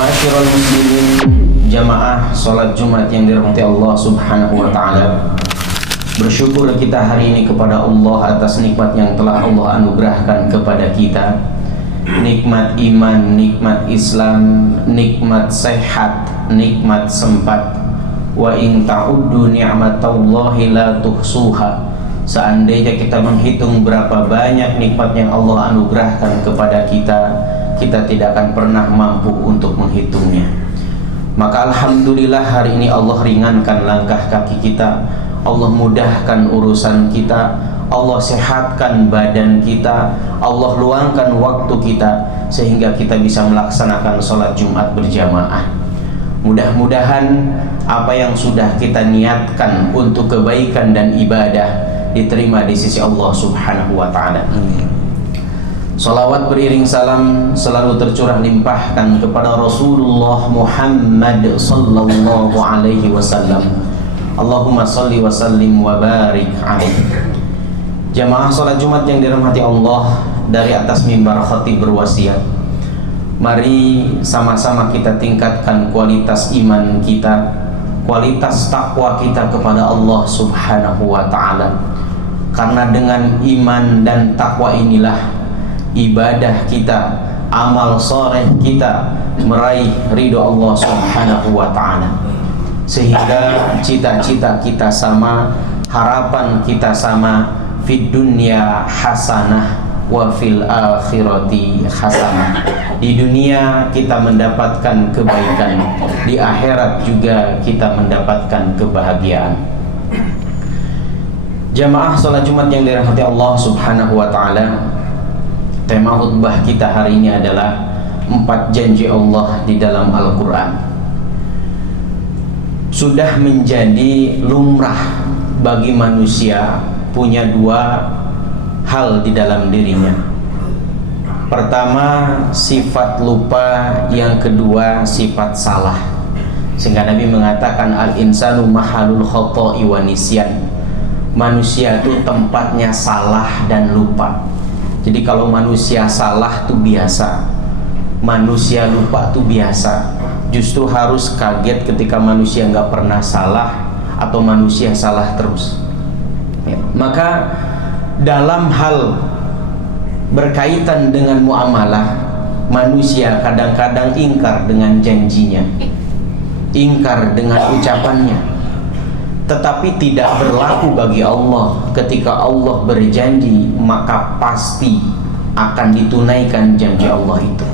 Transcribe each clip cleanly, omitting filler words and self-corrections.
Ma'asyiral muslimin, jamaah salat Jumat yang dirahmati Allah Subhanahu wa taala. Bersyukur kita hari ini kepada Allah atas nikmat yang telah Allah anugerahkan kepada kita. Nikmat iman, nikmat Islam, nikmat sehat, nikmat sempat. Wa in ta'uddu ni'matallahi la tuhsuha. Seandainya kita menghitung berapa banyak nikmat yang Allah anugerahkan kepada kita tidak akan pernah mampu untuk menghitungnya. Maka alhamdulillah hari ini Allah ringankan langkah kaki kita, Allah mudahkan urusan kita, Allah sehatkan badan kita, Allah luangkan waktu kita sehingga kita bisa melaksanakan sholat Jumat berjamaah. Mudah-mudahan apa yang sudah kita niatkan untuk kebaikan dan ibadah diterima di sisi Allah Subhanahu wa ta'ala. Salawat beriring salam selalu tercurah limpahkan kepada Rasulullah Muhammad sallallahu alaihi wasallam. Allahumma salli wa sallim wa barik alaihi. Jamaah salat Jumat yang dirahmati Allah, dari atas mimbar khatib berwasiat, mari sama-sama kita tingkatkan kualitas iman kita, kualitas takwa kita kepada Allah Subhanahu wa ta'ala. Karena dengan iman dan takwa inilah ibadah kita, amal soleh kita meraih ridho Allah Subhanahu wa ta'ala, sehingga cita-cita kita sama, harapan kita sama, fid dunya hasanah wa fil akhirati hasanah. Di dunia kita mendapatkan kebaikan, di akhirat juga kita mendapatkan kebahagiaan. Jamaah salat Jumat yang dirahmati Allah Subhanahu wa ta'ala, tema khutbah kita hari ini adalah 4 janji Allah di dalam Al-Quran. Sudah menjadi lumrah bagi manusia punya 2 hal di dalam dirinya. Pertama, sifat lupa, yang kedua sifat salah. Sehingga Nabi mengatakan al-insanu mahalul khoto'i wa nisyan. Manusia itu tempatnya salah dan lupa. Jadi kalau manusia salah itu biasa, manusia lupa itu biasa. Justru harus kaget ketika manusia nggak pernah salah atau manusia salah terus ya. Maka dalam hal berkaitan dengan muamalah, manusia kadang-kadang ingkar dengan janjinya, ingkar dengan ucapannya. Tetapi tidak berlaku bagi Allah. Ketika Allah berjanji, maka pasti akan ditunaikan janji Allah itu.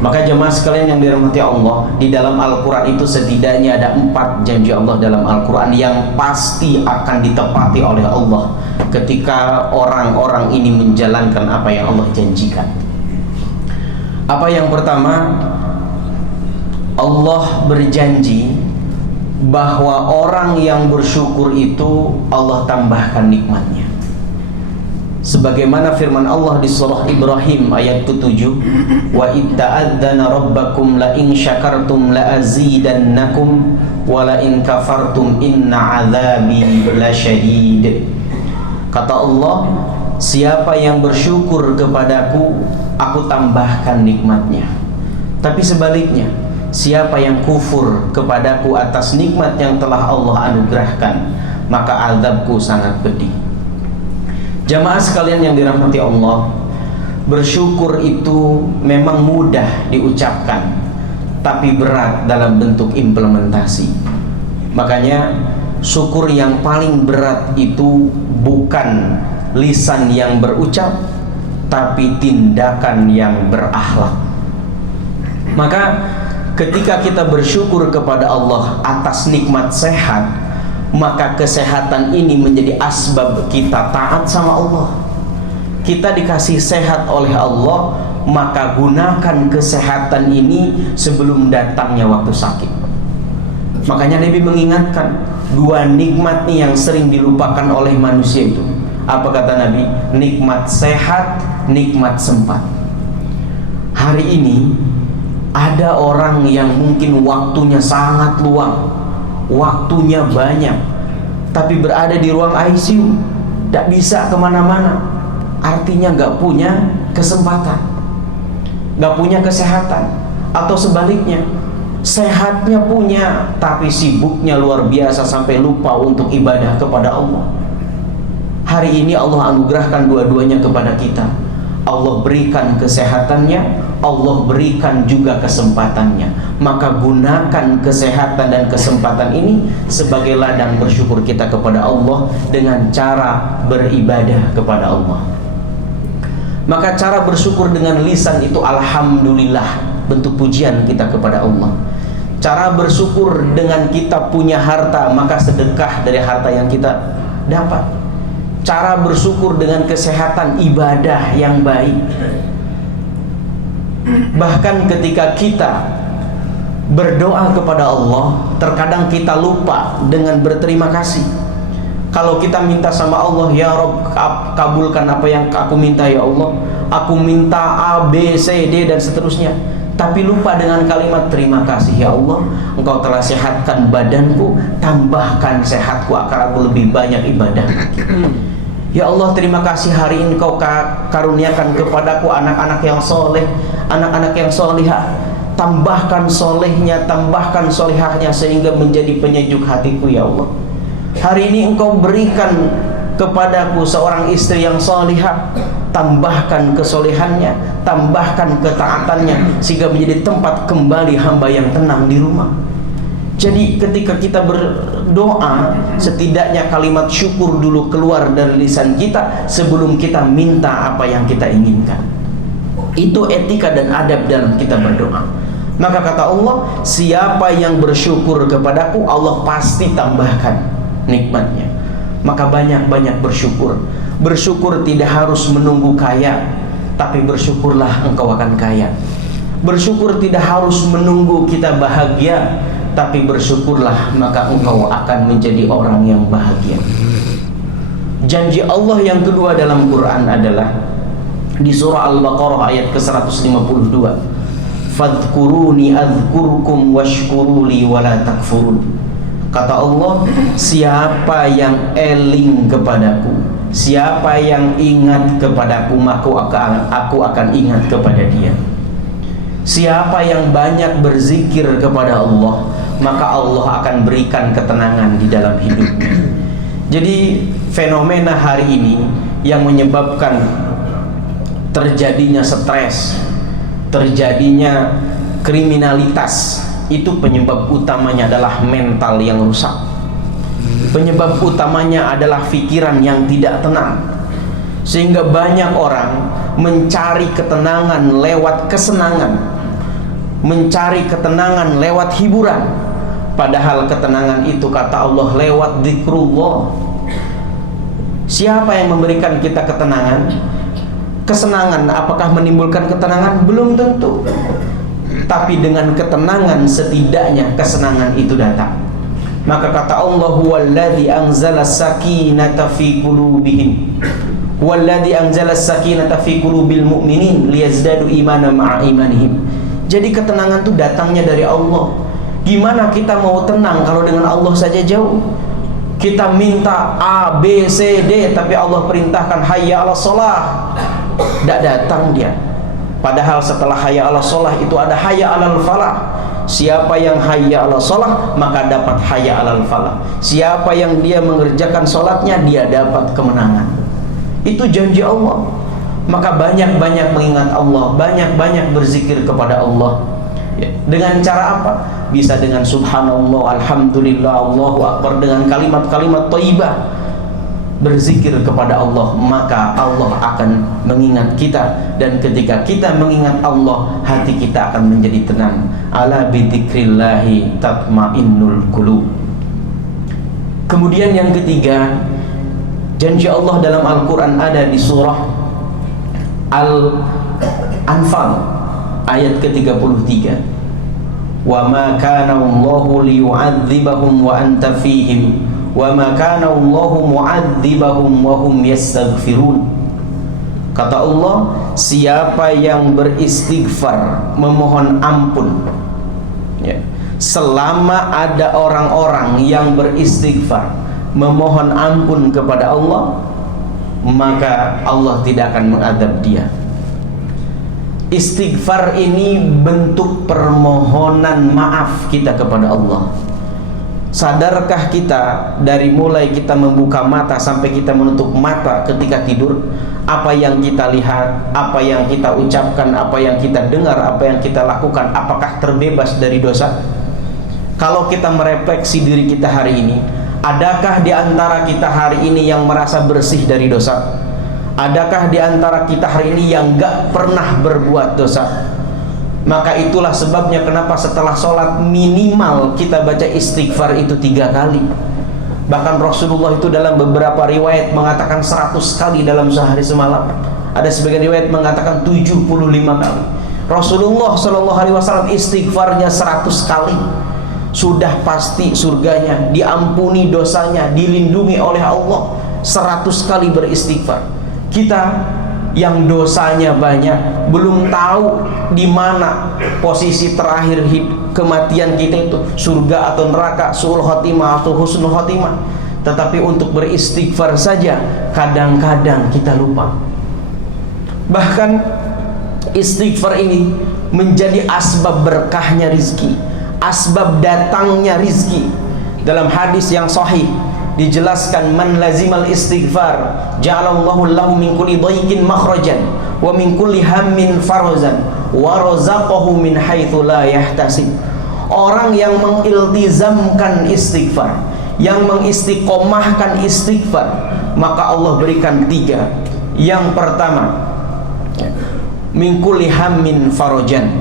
Maka jemaah sekalian yang dirahmati Allah, di dalam Al-Quran itu setidaknya ada 4 janji Allah dalam Al-Quran yang pasti akan ditepati oleh Allah ketika orang-orang ini menjalankan apa yang Allah janjikan. Apa yang pertama? Allah berjanji bahwa orang yang bersyukur itu Allah tambahkan nikmatnya. Sebagaimana firman Allah di surah Ibrahim ayat ke-7, wa itta'adzana rabbakum la in syakartum la azidannakum wa la in kafartum inna azabi lasyadid. Kata Allah, siapa yang bersyukur kepadaku, aku tambahkan nikmatnya. Tapi sebaliknya, siapa yang kufur kepadaku atas nikmat yang telah Allah anugerahkan, maka azabku sangat pedih. Jamaah sekalian yang dirahmati Allah, bersyukur itu memang mudah diucapkan, tapi berat dalam bentuk implementasi. Makanya syukur yang paling berat itu bukan lisan yang berucap, tapi tindakan yang berakhlak. Maka ketika kita bersyukur kepada Allah atas nikmat sehat, maka kesehatan ini menjadi asbab kita taat sama Allah. Kita dikasih sehat oleh Allah, maka gunakan kesehatan ini sebelum datangnya waktu sakit. Makanya Nabi mengingatkan 2 nikmat nih yang sering dilupakan oleh manusia itu. Apa kata Nabi? Nikmat sehat, nikmat sempat. Hari ini ada orang yang mungkin waktunya sangat luang, waktunya banyak, tapi berada di ruang ICU, tidak bisa kemana-mana. Artinya nggak punya kesempatan, nggak punya kesehatan. Atau sebaliknya, sehatnya punya tapi sibuknya luar biasa sampai lupa untuk ibadah kepada Allah. Hari ini Allah anugerahkan dua-duanya kepada kita. Allah berikan kesehatannya, Allah berikan juga kesempatannya. Maka gunakan kesehatan dan kesempatan ini sebagai ladang bersyukur kita kepada Allah dengan cara beribadah kepada Allah. Maka cara bersyukur dengan lisan itu alhamdulillah, bentuk pujian kita kepada Allah. Cara bersyukur dengan kita punya harta, maka sedekah dari harta yang kita dapat. Cara bersyukur dengan kesehatan, ibadah yang baik. Bahkan ketika kita berdoa kepada Allah, terkadang kita lupa dengan berterima kasih. Kalau kita minta sama Allah, ya Rabb, kabulkan apa yang aku minta ya Allah, aku minta A, B, C, D dan seterusnya, tapi lupa dengan kalimat terima kasih ya Allah, Engkau telah sehatkan badanku, tambahkan sehatku agar aku lebih banyak ibadah. Ya Allah, terima kasih hari ini Engkau karuniakan kepadaku anak-anak yang soleh, anak-anak yang solihah, tambahkan solehnya, tambahkan solihahnya sehingga menjadi penyejuk hatiku ya Allah. Hari ini Engkau berikan kepadaku seorang istri yang solihah, tambahkan kesolehannya, tambahkan ketaatannya sehingga menjadi tempat kembali hamba yang tenang di rumah. Jadi ketika kita berdoa, setidaknya kalimat syukur dulu keluar dari lisan kita sebelum kita minta apa yang kita inginkan. Itu etika dan adab dalam kita berdoa. Maka kata Allah, siapa yang bersyukur kepadaku, Allah pasti tambahkan nikmatnya. Maka banyak-banyak bersyukur. Bersyukur tidak harus menunggu kaya, tapi bersyukurlah engkau akan kaya. Bersyukur tidak harus menunggu kita bahagia, tapi bersyukurlah maka engkau akan menjadi orang yang bahagia. Janji Allah yang kedua dalam Quran adalah di surah Al-Baqarah ayat ke-152. Fadhkuruni adzkurkum washkuruli wala takfurun. Kata Allah, siapa yang eling kepadaku, siapa yang ingat kepadaku, maka aku akan ingat kepada dia. Siapa yang banyak berzikir kepada Allah, maka Allah akan berikan ketenangan di dalam hidupnya. Jadi fenomena hari ini yang menyebabkan terjadinya stres, terjadinya kriminalitas, itu penyebab utamanya adalah mental yang rusak. Penyebab utamanya adalah pikiran yang tidak tenang. Sehingga banyak orang mencari ketenangan lewat kesenangan, mencari ketenangan lewat hiburan. Padahal ketenangan itu kata Allah lewat zikrullah. Siapa yang memberikan kita ketenangan? Kesenangan apakah menimbulkan ketenangan? Belum tentu. Tapi dengan ketenangan setidaknya kesenangan itu datang. Maka kata Allah, huwallazi anzala sakinata fi qulubihim, huwallazi anzala sakinata fi qulubil mu'minin liyazdadu imanan ma'a imanihim. Jadi ketenangan itu datangnya dari Allah. Gimana kita mau tenang kalau dengan Allah saja jauh? Kita minta A, B, C, D, tapi Allah perintahkan hayya 'alas shalah, tidak datang dia. Padahal setelah hayya 'alas shalah itu ada hayya 'alal falah. Siapa yang hayya 'alas shalah maka dapat hayya 'alal falah. Siapa yang dia mengerjakan sholatnya, dia dapat kemenangan. Itu janji Allah. Maka banyak-banyak mengingat Allah, banyak-banyak berzikir kepada Allah. Ya. Dengan cara apa? Bisa dengan subhanallah, alhamdulillah, Allahu akbar, dengan kalimat-kalimat thayyibah. Berzikir kepada Allah, maka Allah akan mengingat kita. Dan ketika kita mengingat Allah, hati kita akan menjadi tenang. Ala bidzikrillahi tatmainnul qulub. Kemudian yang ketiga, janji Allah dalam Al-Quran ada di surah Al-Anfal ayat ke-33. Wa ma kana Allahu liyu'adzibahum wa anta fihim wa ma kana Allahu mu'adzibahum wa hum yastaghfirun. Kata Allah, siapa yang beristighfar, memohon ampun, ya, selama ada orang-orang yang beristighfar, memohon ampun kepada Allah, maka Allah tidak akan mengadab dia. Istighfar ini bentuk permohonan maaf kita kepada Allah. Sadarkah kita dari mulai kita membuka mata sampai kita menutup mata ketika tidur, apa yang kita lihat, apa yang kita ucapkan, apa yang kita dengar, apa yang kita lakukan, apakah terbebas dari dosa? Kalau kita merefleksi diri kita hari ini, adakah di antara kita hari ini yang merasa bersih dari dosa? Adakah di antara kita hari ini yang gak pernah berbuat dosa? Maka itulah sebabnya kenapa setelah sholat minimal kita baca istighfar itu 3 kali. Bahkan Rasulullah itu dalam beberapa riwayat mengatakan 100 kali dalam sehari semalam. Ada sebagian riwayat mengatakan 75 kali. Rasulullah SAW istighfarnya 100 kali. Sudah pasti surganya, diampuni dosanya, dilindungi oleh Allah. 100 kali beristighfar. Kita yang dosanya banyak, belum tahu di mana posisi terakhir kematian kita itu, surga atau neraka, su'ul khotimah atau husnul khotimah. Tetapi untuk beristighfar saja kadang-kadang kita lupa. Bahkan istighfar ini menjadi asbab berkahnya rizki, asbab datangnya rizki. Dalam hadis yang sahih dijelaskan, man lazimal istighfar ja'alallahu lahu min kulli dhaiqin makhrajan wa min kulli hammin farazan wa razaqahu min haitsu la yahtasib. Orang yang mengiltizamkan istighfar, yang mengistiqomahkan istighfar, maka Allah berikan 3. Yang pertama, min kulli hammin farajan,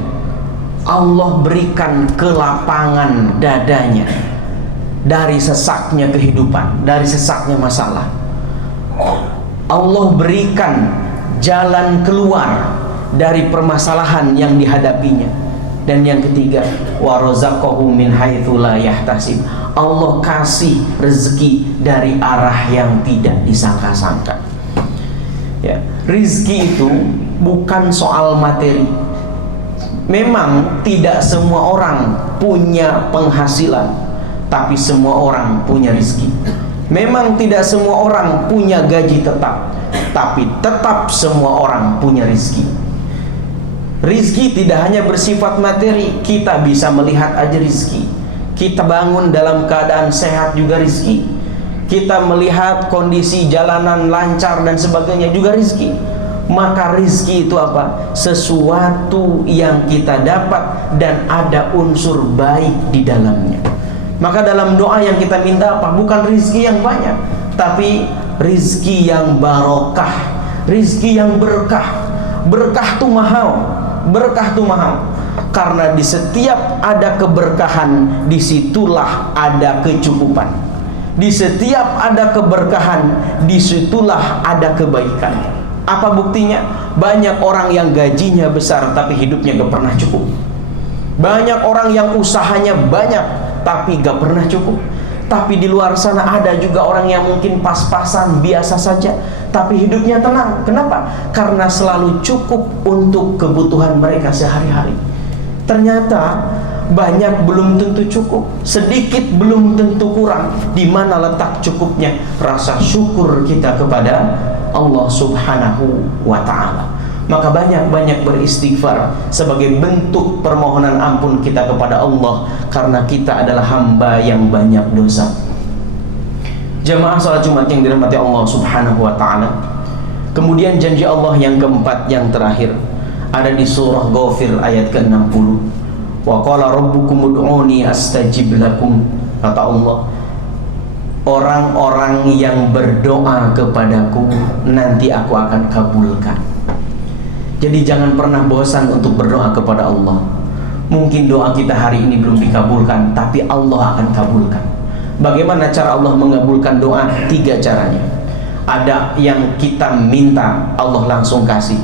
Allah berikan kelapangan dadanya dari sesaknya kehidupan, dari sesaknya masalah. Allah berikan jalan keluar dari permasalahan yang dihadapinya. Dan yang ketiga, wa razaqahu min haitsu la yahtasib, Allah kasih rezeki dari arah yang tidak disangka-sangka. Ya, rezeki itu bukan soal materi. Memang tidak semua orang punya penghasilan, tapi semua orang punya rezeki. Memang tidak semua orang punya gaji tetap, tapi tetap semua orang punya rezeki. Rizki tidak hanya bersifat materi. Kita bisa melihat aja rizki. Kita bangun dalam keadaan sehat juga rizki. Kita melihat kondisi jalanan lancar dan sebagainya juga rizki. Maka rizki itu apa? Sesuatu yang kita dapat dan ada unsur baik di dalamnya. Maka dalam doa yang kita minta apa? Bukan rizki yang banyak, tapi rizki yang barokah, rizki yang berkah. Berkah tuh mahal, berkah tuh mahal. Karena di setiap ada keberkahan, disitulah ada kecukupan. Di setiap ada keberkahan, disitulah ada kebaikan. Apa buktinya? Banyak orang yang gajinya besar tapi hidupnya gak pernah cukup. Banyak orang yang usahanya banyak tapi gak pernah cukup. Tapi di luar sana ada juga orang yang mungkin pas-pasan, biasa saja, tapi hidupnya tenang. Kenapa? Karena selalu cukup untuk kebutuhan mereka sehari-hari. Ternyata banyak belum tentu cukup, sedikit belum tentu kurang. Di mana letak cukupnya? Rasa syukur kita kepada Allah Subhanahu wa ta'ala. Maka banyak-banyak beristighfar sebagai bentuk permohonan ampun kita kepada Allah, karena kita adalah hamba yang banyak dosa. Jamaah salat Jumat yang dirahmati Allah Subhanahu wa ta'ala. Kemudian janji Allah yang keempat, yang terakhir, ada di surah Ghafir ayat ke-60. Wa qala rabbukum ud'uni astajib lakum. Kata Allah, orang-orang yang berdoa kepadaku nanti aku akan kabulkan. Jadi jangan pernah bosan untuk berdoa kepada Allah. Mungkin doa kita hari ini belum dikabulkan, tapi Allah akan kabulkan. Bagaimana cara Allah mengabulkan doa? 3 caranya. Ada yang kita minta, Allah langsung kasih.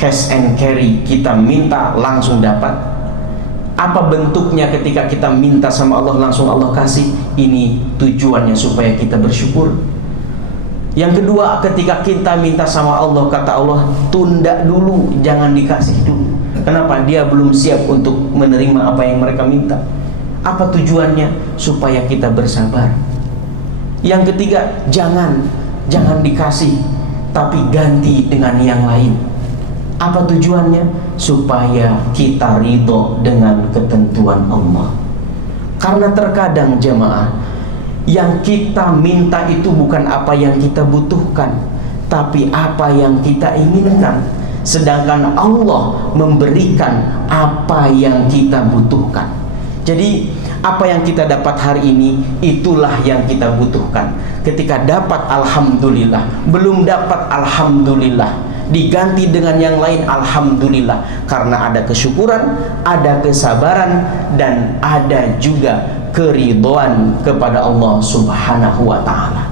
Cash and carry, kita minta langsung dapat. Apa bentuknya ketika kita minta sama Allah langsung Allah kasih? Ini tujuannya supaya kita bersyukur. Yang kedua, ketika kita minta sama Allah, kata Allah, tunda dulu, jangan dikasih dulu. Kenapa? Dia belum siap untuk menerima apa yang mereka minta. Apa tujuannya? Supaya kita bersabar. Yang ketiga, jangan dikasih, tapi ganti dengan yang lain. Apa tujuannya? Supaya kita ridho dengan ketentuan Allah. Karena terkadang jemaah, yang kita minta itu bukan apa yang kita butuhkan, tapi apa yang kita inginkan. Sedangkan Allah memberikan apa yang kita butuhkan. Jadi apa yang kita dapat hari ini, itulah yang kita butuhkan. Ketika dapat alhamdulillah, belum dapat alhamdulillah, diganti dengan yang lain alhamdulillah. Karena ada kesyukuran, ada kesabaran, dan ada juga keridhaan kepada Allah subhanahu wa ta'ala.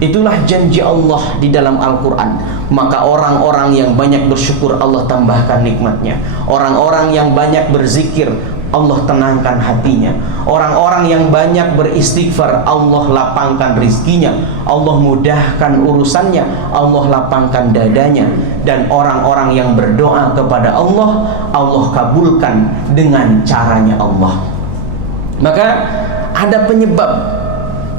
Itulah janji Allah di dalam Al-Quran. Maka orang-orang yang banyak bersyukur, Allah tambahkan nikmatnya. Orang-orang yang banyak berzikir, Allah tenangkan hatinya. Orang-orang yang banyak beristighfar, Allah lapangkan rizkinya, Allah mudahkan urusannya, Allah lapangkan dadanya. Dan orang-orang yang berdoa kepada Allah, Allah kabulkan dengan caranya Allah. Maka ada penyebab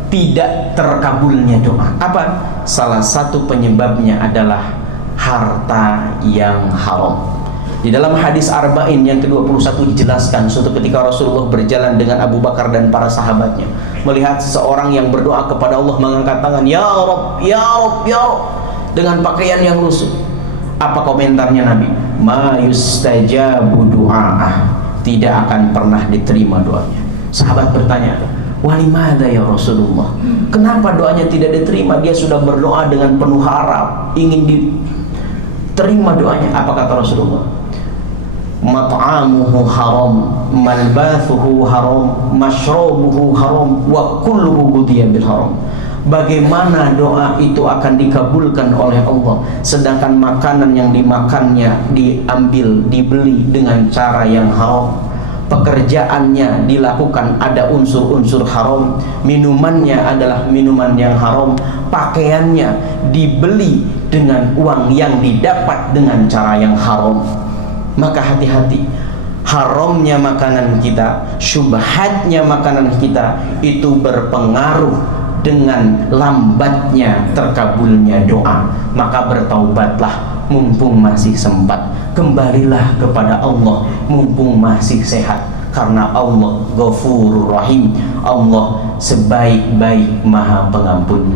tidak terkabulnya doa. Apa? Salah satu penyebabnya adalah harta yang haram. Di dalam hadis Arba'in yang ke-21 dijelaskan, suatu ketika Rasulullah berjalan dengan Abu Bakar dan para sahabatnya, melihat seseorang yang berdoa kepada Allah, mengangkat tangan, "Ya Rabb, Ya Rabb, Ya Rabb," dengan pakaian yang lusuh. Apa komentarnya Nabi? "Ma yustajabu du'a'ah," tidak akan pernah diterima doanya. Sahabat bertanya, "Walimada ya Rasulullah?" Kenapa doanya tidak diterima? Dia sudah berdoa dengan penuh harap, ingin diterima doanya. Apa kata Rasulullah? "Mat'amuhu haram, malbathuhu haram, mashrabuhu haram, wa kulluhu budiya bil haram." Bagaimana doa itu akan dikabulkan oleh Allah, sedangkan makanan yang dimakannya diambil, dibeli dengan cara yang haram, pekerjaannya dilakukan ada unsur-unsur haram, minumannya adalah minuman yang haram, pakaiannya dibeli dengan uang yang didapat dengan cara yang haram. Maka hati-hati, haramnya makanan kita, syubhatnya makanan kita, itu berpengaruh dengan lambatnya terkabulnya doa. Maka bertaubatlah mumpung masih sempat, kembalilah kepada Allah mumpung masih sehat. Karena Allah Ghafurur Rahim, Allah sebaik-baik Maha Pengampun.